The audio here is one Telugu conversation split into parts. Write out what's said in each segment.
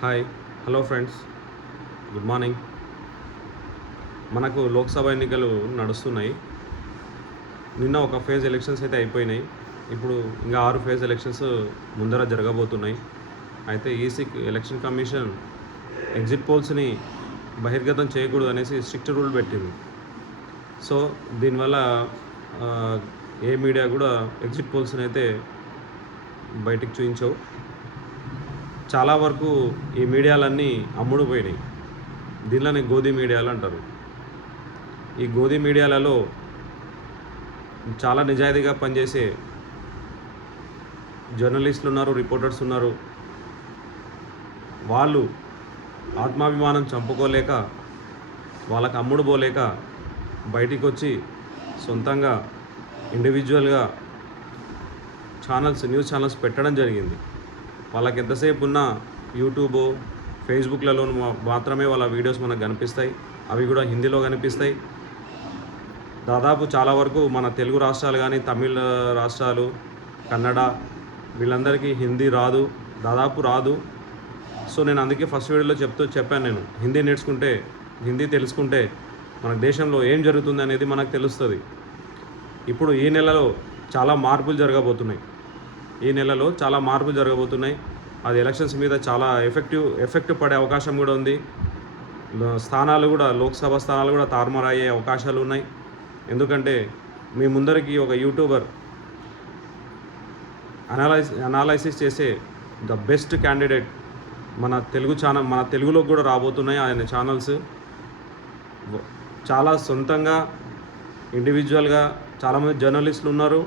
Hi hello friends. Good morning. మనకు లోక్సభ ఎన్నికలు నడుస్తున్నాయి. నిన్న ఒక ఫేజ్ ఎలక్షన్స్ అయితే అయిపోయినాయి. ఇప్పుడు ఇంకా ఆరు ఫేజ్ ఎలక్షన్స్ ముందర జరగబోతున్నాయి. అయితే ఈసీ ఎలక్షన్ కమిషన్ ఎగ్జిట్ పోల్స్ని బహిర్గతం చేయకూడదు అనేసి స్ట్రిక్ట్ రూల్ పెట్టింది. సో దీనివల్ల ఏ మీడియా కూడా ఎగ్జిట్ పోల్స్ని అయితే బయటికి చూపించవు. చాలా వరకు ఈ మీడియాలన్నీ అమ్ముడు పోయినాయి. దీనిలోనే గోధి మీడియాలు అంటారు. ఈ గోధి మీడియాలలో చాలా నిజాయితీగా పనిచేసే జర్నలిస్టులు ఉన్నారు రిపోర్టర్స్ ఉన్నారు. వాళ్ళు ఆత్మాభిమానం చంపుకోలేక వాళ్ళకి అమ్ముడు పోలేక బయటికి వచ్చి సొంతంగా ఇండివిజువల్గా ఛానల్స్ న్యూస్ ఛానల్స్ పెట్టడం జరిగింది. వాళ్ళకి ఎంతసేపు ఉన్న యూట్యూబ్ ఫేస్బుక్లలో మాత్రమే వాళ్ళ వీడియోస్ మనకు కనిపిస్తాయి. అవి కూడా హిందీలో కనిపిస్తాయి. దాదాపు చాలా వరకు మన తెలుగు రాష్ట్రాలు కానీ తమిళ రాష్ట్రాలు కన్నడ వీళ్ళందరికీ హిందీ రాదు. దాదాపు రాదు. సో నేను అందుకే ఫస్ట్ వీడియోలో చెప్తూ చెప్పాను నేను. హిందీ నేర్చుకుంటే హిందీ తెలుసుకుంటే మన దేశంలో ఏం జరుగుతుంది అనేది మనకు తెలుస్తుంది. ఇప్పుడు ఈ నెలలో చాలా మార్పులు జరగబోతున్నాయి. ఈ నెలలో చాలా మార్పులు జరగబోతున్నాయి. అది ఎలక్షన్స్ మీద చాలా ఎఫెక్టివ్ ఎఫెక్ట్ పడే అవకాశం కూడా ఉంది. స్థానాలు కూడా లోక్సభ స్థానాలు కూడా తారుమారు అయ్యే అవకాశాలు ఉన్నాయి. ఎందుకంటే మీ ముందరికి ఒక యూట్యూబర్ అనాలైస్ అనాలైసిస్ చేసే ద బెస్ట్ క్యాండిడేట్ మన తెలుగు ఛానల్ మన తెలుగులో కూడా రాబోతున్నాయి ఆయన ఛానల్స్. చాలా సొంతంగా ఇండివిజువల్గా చాలామంది జర్నలిస్టులు ఉన్నారు.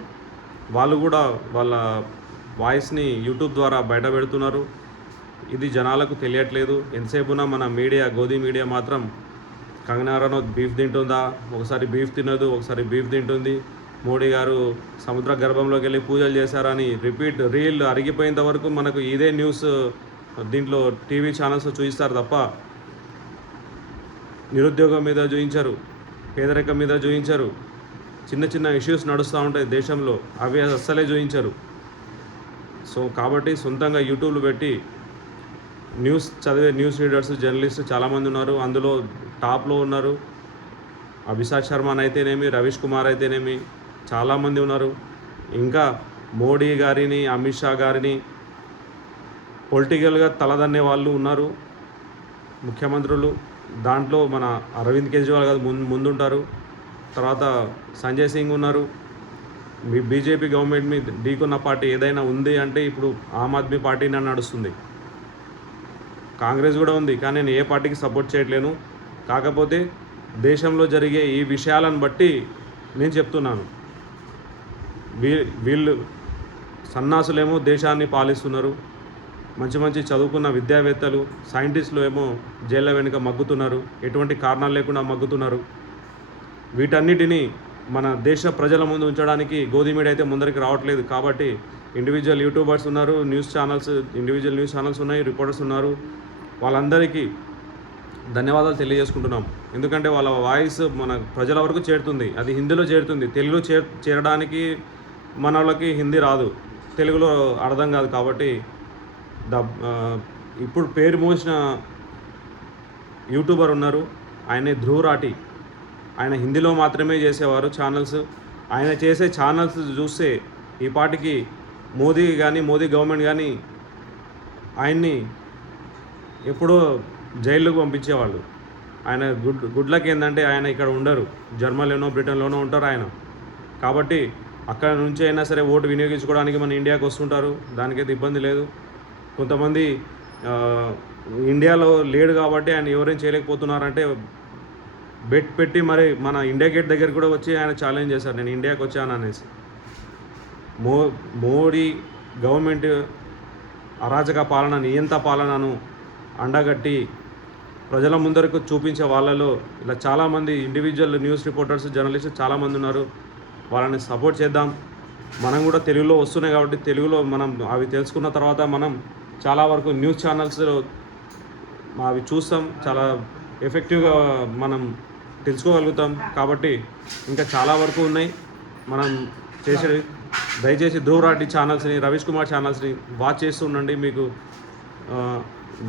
వాళ్ళు కూడా వాళ్ళ వాయిస్ని యూట్యూబ్ ద్వారా బయట పెడుతున్నారు. ఇది జనాలకు తెలియట్లేదు. ఎంతసేపున మన మీడియా గోధి మీడియా మాత్రం కంగనా రనౌత్ బీఫ్ తింటుందా? ఒకసారి బీఫ్ తినదు ఒకసారి బీఫ్ తింటుంది. మోడీ గారు సముద్ర గర్భంలోకి వెళ్ళి పూజలు చేశారని రిపీట్ రీల్ అరిగిపోయేంత వరకు మనకు ఇదే న్యూస్ దీంట్లో టీవీ ఛానల్స్ చూపిస్తారు తప్ప నిరుద్యోగం మీద చూపించరు పేదరికం మీద చూపించరు చిన్న చిన్న ఇష్యూస్ నడుస్తూ ఉంటాయి దేశంలో అవి అస్సలే చూపించరు సో కాబట్టి సొంతంగా యూట్యూబ్లు పెట్టి న్యూస్ చదివే న్యూస్ రీడర్స్ జర్నలిస్ట్ చాలామంది ఉన్నారు. అందులో టాప్లో ఉన్నారు. అభిషాక్ శర్మన్ అయితేనేమి రవీష్ కుమార్ అయితేనేమి చాలామంది ఉన్నారు. ఇంకా మోడీ గారిని అమిత్ షా గారిని పొలిటికల్గా తలదన్నే వాళ్ళు ఉన్నారు. ముఖ్యమంత్రులు దాంట్లో మన అరవింద్ కేజ్రీవాల్ గారు ముందు ముందుంటారు. తర్వాత సంజయ్ సింగ్ ఉన్నారు. మీ బీజేపీ గవర్నమెంట్ మీ ఢీకొన్న పార్టీ ఏదైనా ఉంది అంటే ఇప్పుడు ఆమ్ ఆద్మీ పార్టీనే నడుస్తుంది. కాంగ్రెస్ కూడా ఉంది కానీ నేను ఏ పార్టీకి సపోర్ట్ చేయట్లేను. కాకపోతే దేశంలో జరిగే ఈ విషయాలను బట్టి నేను చెప్తున్నాను. వీ వీళ్ళు సన్నాసులేమో దేశాన్ని పాలిస్తున్నారు. మంచి మంచి చదువుకున్న విద్యావేత్తలు సైంటిస్టులు ఏమో జైళ్ళ వెనుక మగ్గుతున్నారు. ఎటువంటి కారణాలు లేకుండా మగ్గుతున్నారు. వీటన్నిటినీ మన దేశ ప్రజల ముందు ఉంచడానికి గోధి మీడియా అయితే ముందరికి రావట్లేదు. కాబట్టి ఇండివిజువల్ యూట్యూబర్స్ ఉన్నారు news channels individual news channels ఉన్నాయి రిపోర్టర్స్ ఉన్నారు. వాళ్ళందరికీ ధన్యవాదాలు తెలియజేసుకుంటున్నాం. ఎందుకంటే వాళ్ళ వాయిస్ మన ప్రజల వరకు చేరుతుంది. అది హిందీలో చేరుతుంది. తెలుగులో చేర్ చేరడానికి మన వాళ్ళకి హిందీ రాదు. తెలుగులో అర్థం కాదు కాబట్టి ద ఇప్పుడు పేరు మోసిన యూట్యూబర్ ఉన్నారు. ఆయనే ధ్రువరాటి ఆయన హిందీలో మాత్రమే చేసేవారు ఛానల్స్ ఆయన చేసే ఛానల్స్ చూస్తే ఈ పాటికి మోదీ కానీ మోదీ గవర్నమెంట్ కానీ ఆయన్ని ఎప్పుడో జైలుకు పంపించేవాళ్ళు. ఆయన గుడ్ గుడ్లకి ఏంటంటే ఆయన ఇక్కడ ఉండరు. జర్మనీలోనో బ్రిటన్లోనో ఉంటారు ఆయన. కాబట్టి అక్కడ నుంచి అయినా సరే ఓటు వినియోగించుకోవడానికి మన ఇండియాకి వస్తుంటారు. దానికైతే ఇబ్బంది లేదు. కొంతమంది ఇండియాలో లేడు కాబట్టి ఆయన ఎవరేం చేయలేకపోతున్నారంటే బెట్ పెట్టి మరి మన ఇండియా గేట్ దగ్గర కూడా వచ్చి ఆయన ఛాలెంజ్ చేశారు. నేను ఇండియాకి వచ్చాను అనేసి. మో మోడీ గవర్నమెంట్ అరాచక పాలన నియంత పాలనను అండగట్టి ప్రజల ముందరకు చూపించే వాళ్ళలో ఇలా చాలామంది ఇండివిజువల్ న్యూస్ రిపోర్టర్స్ జర్నలిస్ట్ చాలామంది ఉన్నారు. వాళ్ళని సపోర్ట్ చేద్దాం. మనం కూడా తెలుగులో వస్తున్నాయి కాబట్టి తెలుగులో మనం అవి తెలుసుకున్న తర్వాత మనం చాలా వరకు న్యూస్ ఛానల్స్ అవి చూస్తాం. చాలా ఎఫెక్టివ్గా మనం తెలుసుకోగలుగుతాం. కాబట్టి ఇంకా చాలా వరకు ఉన్నాయి. మనం చేసేది దయచేసి ధ్రువరాటి ఛానల్స్ని రవీష్ కుమార్ ఛానల్స్ని వాచ్ చేస్తూ ఉండండి. మీకు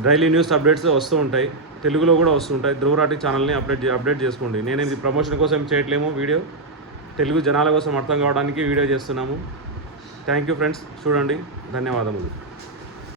డైలీ న్యూస్ అప్డేట్స్ వస్తూ ఉంటాయి. తెలుగులో కూడా వస్తుంటాయి ధ్రువరాటి ఛానల్ని అప్డేట్ అప్డేట్ చేసుకోండి. నేను ఇది ప్రమోషన్ కోసం చేయట్లేము వీడియో. తెలుగు జనాల కోసం అర్థం కావడానికి వీడియో చేస్తున్నాము. థ్యాంక్ యూ ఫ్రెండ్స్ చూడండి. ధన్యవాదములు.